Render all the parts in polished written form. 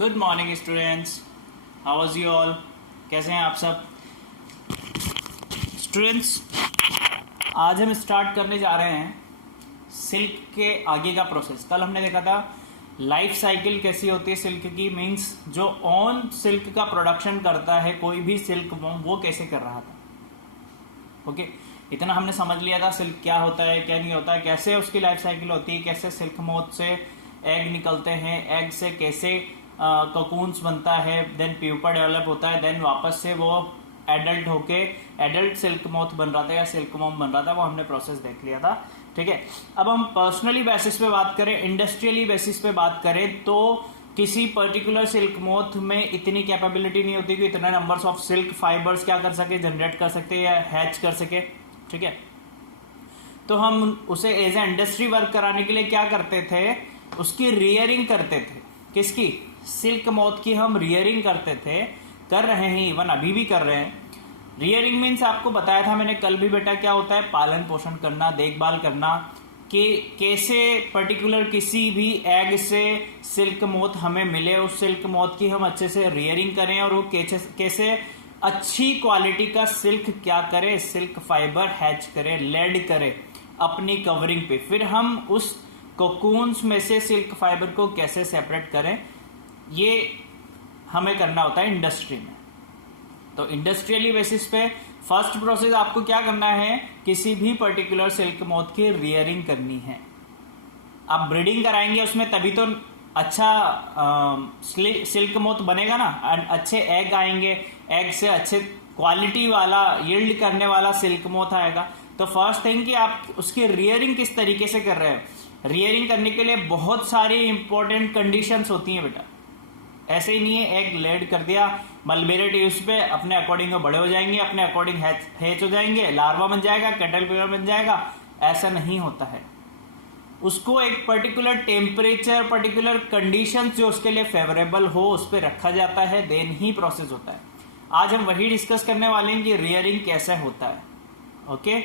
Good morning students, how was you all? कैसे हैं आप सब स्टूडेंट्स? आज हम स्टार्ट करने जा रहे हैं सिल्क के आगे का प्रोसेस। कल हमने देखा था लाइफ साइकिल कैसी होती है सिल्क की, मींस जो ऑन सिल्क का प्रोडक्शन करता है कोई भी सिल्क वो कैसे कर रहा था। ओके, इतना हमने समझ लिया था सिल्क क्या होता है क्या नहीं होता है, कैसे उसकी लाइफ साइकिल होती है, कैसे सिल्क मोथ से एग निकलते हैं, एग से कैसे कोकून्स बनता है, देन प्यूपा डेवलप होता है, देन वापस से वो एडल्ट होके एडल्ट सिल्क मोथ बन रहा था या सिल्क मॉम बन रहा था। वो हमने प्रोसेस देख लिया था। ठीक है, अब हम पर्सनली बेसिस पे बात करें, इंडस्ट्रियली बेसिस पे बात करें तो किसी पर्टिकुलर सिल्क मोथ में इतनी कैपेबिलिटी नहीं होती कि इतने नंबर्स ऑफ सिल्क फाइबर्स क्या कर सके, जनरेट कर सकते या हैच कर सके। ठीक है, तो हम उसे एज ए इंडस्ट्री वर्क कराने के लिए क्या करते थे, उसकी रियरिंग करते थे। किसकी? सिल्क मोथ की हम रियरिंग करते थे, कर रहे हैं, इवन अभी भी कर रहे हैं। रियरिंग मीन्स आपको बताया था मैंने कल भी बेटा क्या होता है, पालन पोषण करना, देखभाल करना कि कैसे पर्टिकुलर किसी भी एग से सिल्क मोथ हमें मिले, उस सिल्क मोथ की हम अच्छे से रियरिंग करें और वो कैसे अच्छी क्वालिटी का सिल्क क्या करे, सिल्क फाइबर हैच करे, लेड करे अपनी कवरिंग पे। फिर हम उस कोकून्स में से सिल्क फाइबर को कैसे सेपरेट करें, ये हमें करना होता है इंडस्ट्री में। तो इंडस्ट्रियली बेसिस पे फर्स्ट प्रोसेस आपको क्या करना है, किसी भी पर्टिकुलर सिल्क मोथ की रियरिंग करनी है। आप ब्रीडिंग कराएंगे उसमें तभी तो अच्छा सिल्क मोथ बनेगा ना, अच्छे एग आएंगे, एग से अच्छे क्वालिटी वाला यील्ड करने वाला सिल्क मोथ आएगा। तो फर्स्ट थिंग कि आप उसकी रियरिंग किस तरीके से कर रहे हो। रियरिंग करने के लिए बहुत सारी इंपॉर्टेंट कंडीशंस होती हैं बेटा, ऐसे ही नहीं है एग लेड कर दिया मलबेरी ट्यूब्स पे, अपने अकॉर्डिंग वो बड़े हो जाएंगे, अपने अकॉर्डिंग हैच हो जाएंगे, लार्वा बन जाएगा, कैटरपिलर बन जाएगा, ऐसा नहीं होता है। उसको एक पर्टिकुलर टेम्परेचर, पर्टिकुलर कंडीशंस जो उसके लिए फेवरेबल हो उस पर रखा जाता है, देन ही प्रोसेस होता है। आज हम वही डिस्कस करने वाले हैं कि रियरिंग कैसे होता है। Okay,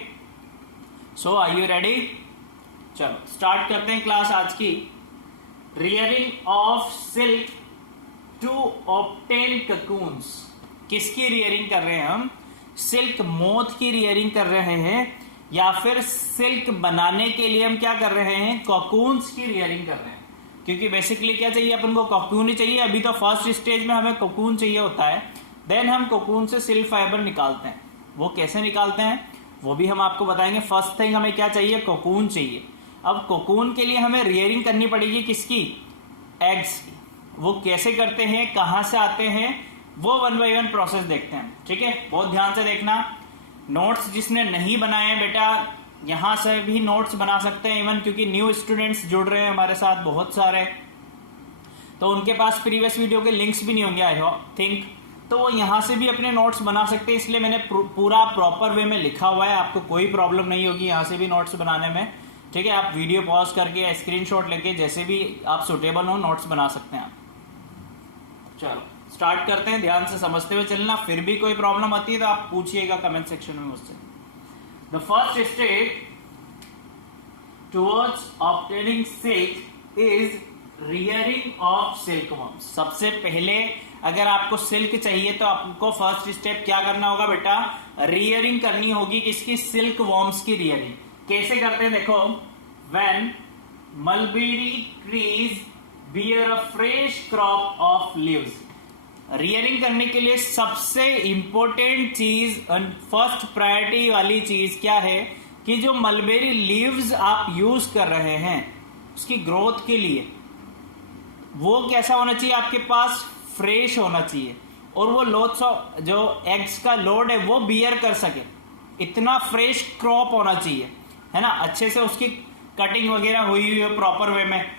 so are you ready? चलो स्टार्ट करते हैं क्लास आज की। Rearing of silk to obtain cocoons. किसकी रियरिंग कर रहे हैं हम? सिल्क मोथ की रियरिंग कर रहे हैं, या फिर सिल्क बनाने के लिए हम क्या कर रहे हैं, कोकून्स की रियरिंग कर रहे हैं। क्योंकि बेसिकली क्या चाहिए अपन को, कोकून ही चाहिए। अभी तो फर्स्ट स्टेज में हमें कोकून चाहिए होता है, देन हम कोकून से सिल्क फाइबर निकालते हैं। वो कैसे निकालते हैं वो भी हम आपको बताएंगे। फर्स्ट थिंग हमें क्या चाहिए, कोकून चाहिए। अब कोकून के लिए हमें रियरिंग करनी पड़ेगी किसकी? एग्स की। वो कैसे करते हैं, कहां से आते हैं, वो वन बाय वन प्रोसेस देखते हैं। ठीक है, बहुत ध्यान से देखना। नोट्स जिसने नहीं बनाए हैं बेटा, यहां से भी नोट्स बना सकते हैं इवन, क्योंकि न्यू स्टूडेंट्स जुड़ रहे हैं हमारे साथ बहुत सारे, तो उनके पास प्रीवियस वीडियो के लिंक्स भी नहीं होंगे आई थिंक, तो वो यहां से भी अपने नोट्स बना सकते हैं। इसलिए मैंने पूरा प्रॉपर वे में लिखा हुआ है, आपको कोई प्रॉब्लम नहीं होगी यहां से भी नोट्स बनाने में। ठीक है, आप वीडियो पॉज करके स्क्रीनशॉट लेके जैसे भी आप सुटेबल हो नोट्स बना सकते हैं आप। चलो स्टार्ट करते हैं, ध्यान से समझते हुए चलना। फिर भी कोई प्रॉब्लम आती है तो आप पूछिएगा कमेंट सेक्शन में मुझसे। The first step towards obtaining silk is rearing of silk worms. सबसे पहले अगर आपको सिल्क चाहिए तो आपको फर्स्ट स्टेप क्या करना होगा बेटा, रियरिंग करनी होगी। किसकी? सिल्क वर्म्स की रियरिंग। कैसे करते हैं देखो, when mulberry trees bear a fresh crop of leaves. Rearing करने के लिए सबसे इंपॉर्टेंट चीज, फर्स्ट प्रायोरिटी वाली चीज क्या है कि जो मलबेरी लीव्स आप यूज कर रहे हैं उसकी ग्रोथ के लिए वो कैसा होना चाहिए, आपके पास फ्रेश होना चाहिए, और वो लोड्स ऑफ जो एग्स का लोड है वो बियर कर सके, इतना फ्रेश क्रॉप होना चाहिए, है ना, अच्छे से उसकी कटिंग वगैरह हुई है प्रॉपर वे में।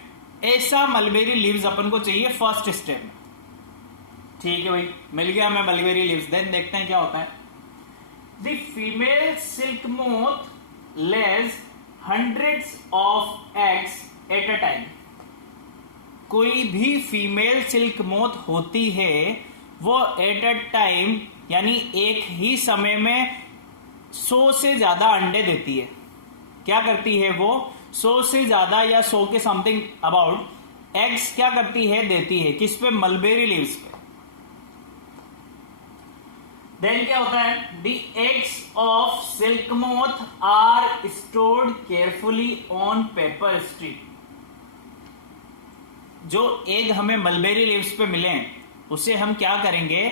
ऐसा मलबेरी लीव्स अपन को चाहिए फर्स्ट स्टेप में। ठीक है भाई, मिल गया हमें मलबेरी लीव्स। देन देखते हैं क्या होता है। The female silk moth lays hundreds of eggs at a time. कोई भी फीमेल सिल्क मोथ होती है वो एट अ टाइम यानी एक ही समय में 100 से ज्यादा अंडे देती है। क्या करती है वो? 100 से ज्यादा या 100 के समथिंग अबाउट एग्स क्या करती है, देती है किस पे, मलबेरी लीव्स पे। देन क्या होता है, the eggs of silk moth are stored carefully on paper strip. जो एग हमें मलबेरी लीव्स पे मिले उसे हम क्या करेंगे,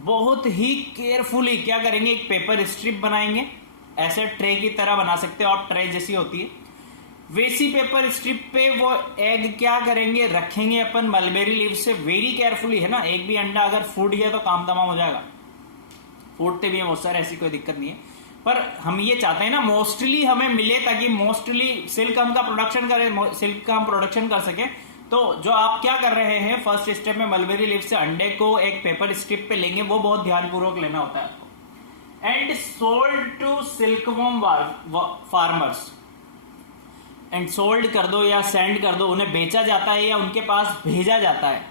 बहुत ही केयरफुली क्या करेंगे, एक पेपर स्ट्रिप बनाएंगे, ऐसे ट्रे की तरह बना सकते हो आप, ट्रे जैसी होती है वैसी पेपर स्ट्रिप पे वो एग क्या करेंगे, रखेंगे अपन मलबेरी लीव से, वेरी केयरफुली, है ना। एक भी अंडा अगर फूट गया तो काम तमाम हो जाएगा, फूटते भी है बहुत सारे, ऐसी कोई दिक्कत नहीं है। पर हम ये चाहते हैं ना मोस्टली हमें मिले, ताकि मोस्टली सिल्क हम का प्रोडक्शन करें, सिल्क का हम प्रोडक्शन कर सके। तो जो आप क्या कर रहे हैं, फर्स्ट स्टेप में मलबेरी लीफ से अंडे को एक पेपर स्ट्रिप पे लेंगे, वो बहुत ध्यानपूर्वक लेना होता है आपको। And sold to silkworm farmers, and sold कर दो या सेंड कर दो, उन्हें बेचा जाता है या उनके पास भेजा जाता है।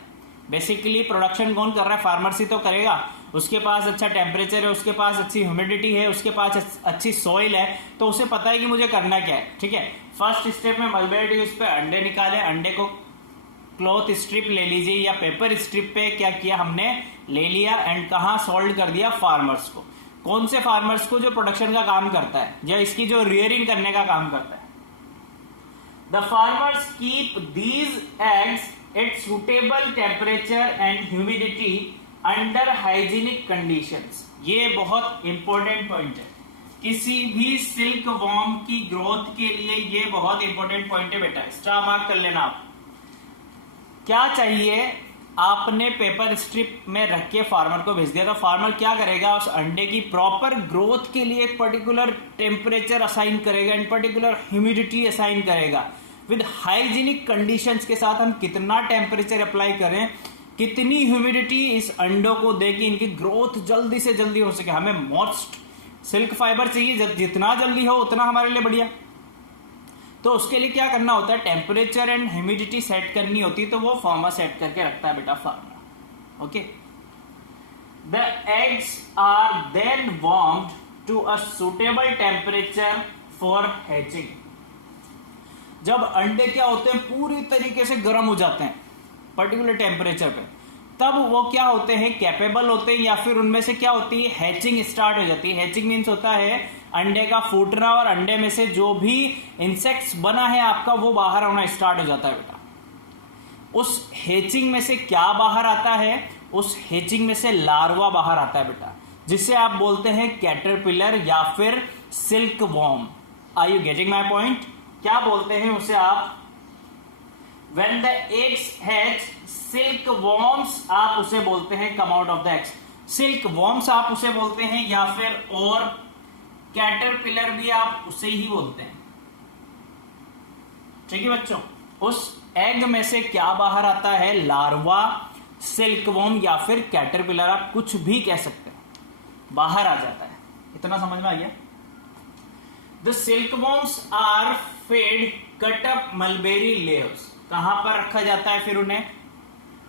बेसिकली प्रोडक्शन कौन कर रहा है, फार्मर्स ही तो करेगा। उसके पास अच्छा टेम्परेचर है, उसके पास अच्छी ह्यूमिडिटी है, उसके पास अच्छी सॉइल है, तो उसे पता है कि मुझे करना क्या है, ठीक है। फर्स्ट स्टेप में मलबेरी लीव्स पे अंडे निकाले, अंडे को क्लॉथ स्ट्रिप ले लीजिए या पेपर स्ट्रिप पे क्या किया हमने, ले लिया, एंड कहाँ सोल्ड कर दिया, फार्मर्स को। कौन से फार्मर्स को, जो प्रोडक्शन का काम करता है या इसकी जो रियरिंग करने का काम करता है। The farmers keep these eggs eight suitable temperature and humidity under hygienic conditions. ये बहुत इंपॉर्टेंट पॉइंट है, किसी भी सिल्क वॉर्म की ग्रोथ के लिए ये बहुत इंपॉर्टेंट पॉइंट है बेटा, स्टार मार्क कर लेना आप। क्या चाहिए, आपने पेपर स्ट्रिप में रख के फार्मर को भेज दिया, तो फार्मर क्या करेगा, उस अंडे की प्रॉपर ग्रोथ के लिए एक पर्टिकुलर टेम्परेचर असाइन करेगा, इन पर्टिकुलर ह्यूमिडिटी असाइन करेगा, विद हाइजीनिक कंडीशंस के साथ हम कितना टेम्परेचर अप्लाई करें, कितनी ह्यूमिडिटी इस अंडों को दे कि इनकी ग्रोथ जल्दी से जल्दी हो सके। हमें मोस्ट सिल्क फाइबर चाहिए, जितना जल्दी हो उतना हमारे लिए बढ़िया। तो उसके लिए क्या करना होता है, टेम्परेचर एंड ह्यूमिडिटी सेट करनी होती है, तो वो फार्मर सेट करके रखता है बेटा, farmer. Okay, the eggs are then warmed to a suitable temperature for hatching. जब अंडे क्या होते हैं, पूरी तरीके से गर्म हो जाते हैं पर्टिकुलर टेम्परेचर पे, तब वो क्या होते हैं, कैपेबल होते हैं, या फिर उनमें से क्या होती है, हैचिंग स्टार्ट हो जाती है। हैचिंग मीन्स होता है अंडे का फूटना, और अंडे में से जो भी इंसेक्ट्स बना है आपका वो बाहर आना स्टार्ट हो जाता है बेटा। उस हैचिंग में से क्या बाहर आता है, उस हैचिंग में से लार्वा बाहर आता है बेटा, जिसे आप बोलते हैं कैटरपिलर या फिर silk worm. Are you getting my point? क्या बोलते हैं उसे आप, When the eggs hatch, silk worms आप उसे बोलते हैं come out of the eggs, silk worms आप उसे बोलते हैं, या फिर और कैटरपिलर भी आप उसे ही बोलते हैं, ठीक है बच्चों। उस एग में से क्या बाहर आता है, लार्वा, सिल्क वॉर्म या फिर कैटरपिलर, आप कुछ भी कह सकते हैं, बाहर आ जाता है। इतना समझ में आ गया? The silk worms are fed cut up mulberry leaves. कहां पर रखा जाता है, फिर उन्हें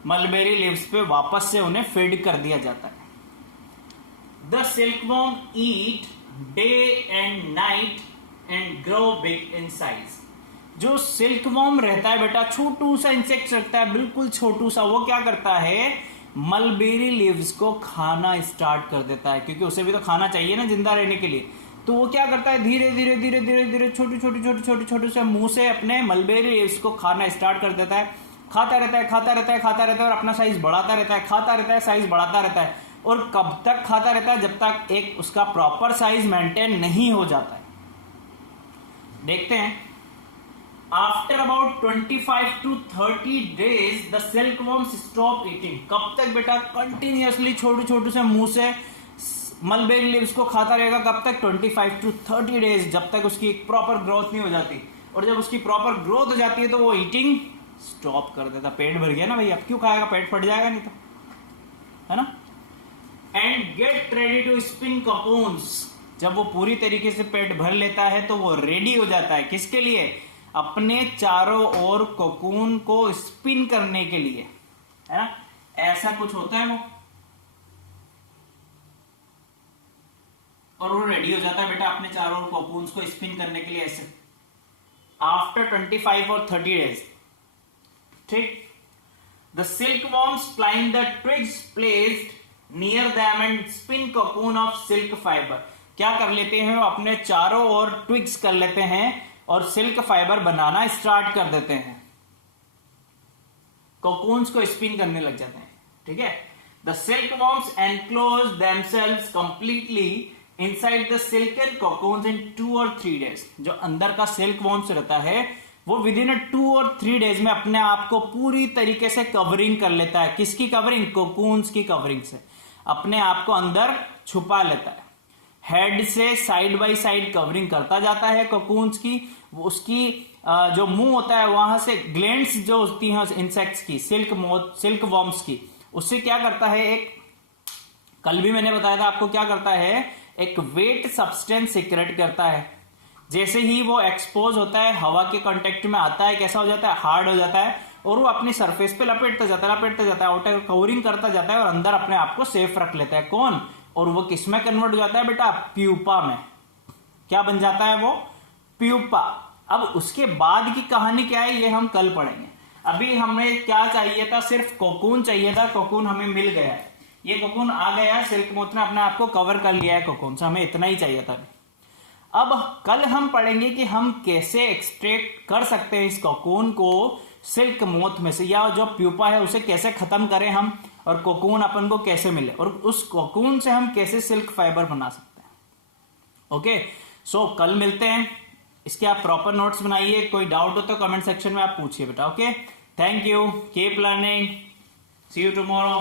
मलबेरी लीव्स पे वापस से उन्हें फीड कर दिया जाता है। The silkworm eat day and night and grow big in size. जो सिल्कवॉर्म रहता है बेटा, छोटू सा इंसेक्ट रहता है, बिल्कुल छोटू सा, वो क्या करता है, मलबेरी लीव्स को खाना स्टार्ट कर देता है, क्योंकि उसे भी तो खाना चाहिए ना जिंदा रहने के लिए। तो वो क्या करता है, धीरे धीरे धीरे धीरे धीरे छोटी छोटी छोटी छोटी छोटे से मुंह से अपने मलबेरी लीव्स को खाना स्टार्ट कर देता है। खाता रहता है, खाता रहता है, खाता रहता है, और अपना साइज बढ़ाता रहता है, खाता रहता है, साइज बढ़ाता रहता है। और कब तक खाता रहता है, जब तक एक उसका प्रॉपर साइज मेंटेन नहीं हो जाता है। देखते हैं, after about 25 to 30 days the silkworms stop eating. कब तक बेटा, कंटिन्यूअसली छोटे छोटे से मुंह से मलबेरी लीव्स को खाता रहेगा। कब तक, 25 to 30 days, जब तक उसकी एक प्रॉपर ग्रोथ नहीं हो जाती। और जब उसकी प्रॉपर ग्रोथ हो जाती है तो वो ईटिंग स्टॉप कर देता। पेट भर गया ना भाई, अब क्यों खाएगा, पेट फट जाएगा नहीं तो, है ना। And get ready to spin cocoons. जब वो पूरी तरीके से पेट भर लेता है तो वो रेडी हो जाता है, किसके लिए, अपने चारों ओर कोकून को स्पिन करने के लिए, है ना। ऐसा कुछ होता है वो, और वो रेडी हो जाता है बेटा अपने चारों ओर कोकून्स को स्पिन करने के लिए ऐसे। आफ्टर 25 और 30 days ठीक। The silk worms climb the twigs placed near them and spin cocoon of silk fibre. क्या कर लेते हैं, वो अपने चारों ओर ट्विग्स कर लेते हैं और सिल्क फाइबर बनाना स्टार्ट कर देते हैं, कोकून्स को स्पिन करने लग जाते हैं, ठीक है। The silk worms enclose themselves completely inside the silken cocoons in 2 और 3 days। जो अंदर का सिल्क वॉर्म्स रहता है वो विद इन 2 और 3 days में अपने आप को पूरी तरीके से कवरिंग कर लेता है। किसकी कवरिंग? कोकून्स की कवरिंग से अपने आप को अंदर छुपा लेता है। हेड से साइड बाय साइड कवरिंग करता जाता है कोकून्स की। उसकी जो मुंह होता है वहां से ग्लैंड्स जो होती हैं इंसेक्ट्स की, सिल्क वॉर्म्स की, उससे क्या करता है, एक कल भी मैंने बताया था आपको, क्या करता है, एक वेट सब्सटेंस सिक्रेट करता है। जैसे ही वो एक्सपोज होता है, हवा के कांटेक्ट में आता है, कैसा हो जाता है, हार्ड हो जाता है और वो अपनी सरफेस पे लपेटता जाता है, आउटर कवरिंग करता जाता है और अंदर अपने आप को सेफ रख लेता है। कौन? और वो किस में कन्वर्ट हो जाता है बेटा? प्यूपा में। क्या बन जाता है वो? प्यूपा। अब उसके बाद की कहानी क्या है ये हम कल पढ़ेंगे। अभी हमें क्या चाहिए था? सिर्फ कोकून चाहिए था। कोकून हमें मिल गया है, ये कोकून आ गया, सिल्क मोथ ने अपने आप को कवर कर लिया है कोकून से, हमें इतना ही चाहिए था। अब कल हम पढ़ेंगे कि हम कैसे एक्सट्रैक्ट कर सकते हैं इस कोकून को सिल्क मोथ में से, या जो प्यूपा है उसे कैसे खत्म करें हम, और कोकून अपन को कैसे मिले, और उस कोकून से हम कैसे सिल्क फाइबर बना सकते हैं। ओके, सो कल मिलते हैं। इसके आप प्रॉपर नोट्स बनाइए, कोई डाउट हो तो कमेंट सेक्शन में आप पूछिए बेटा। Okay, thank you, keep learning, see you tomorrow.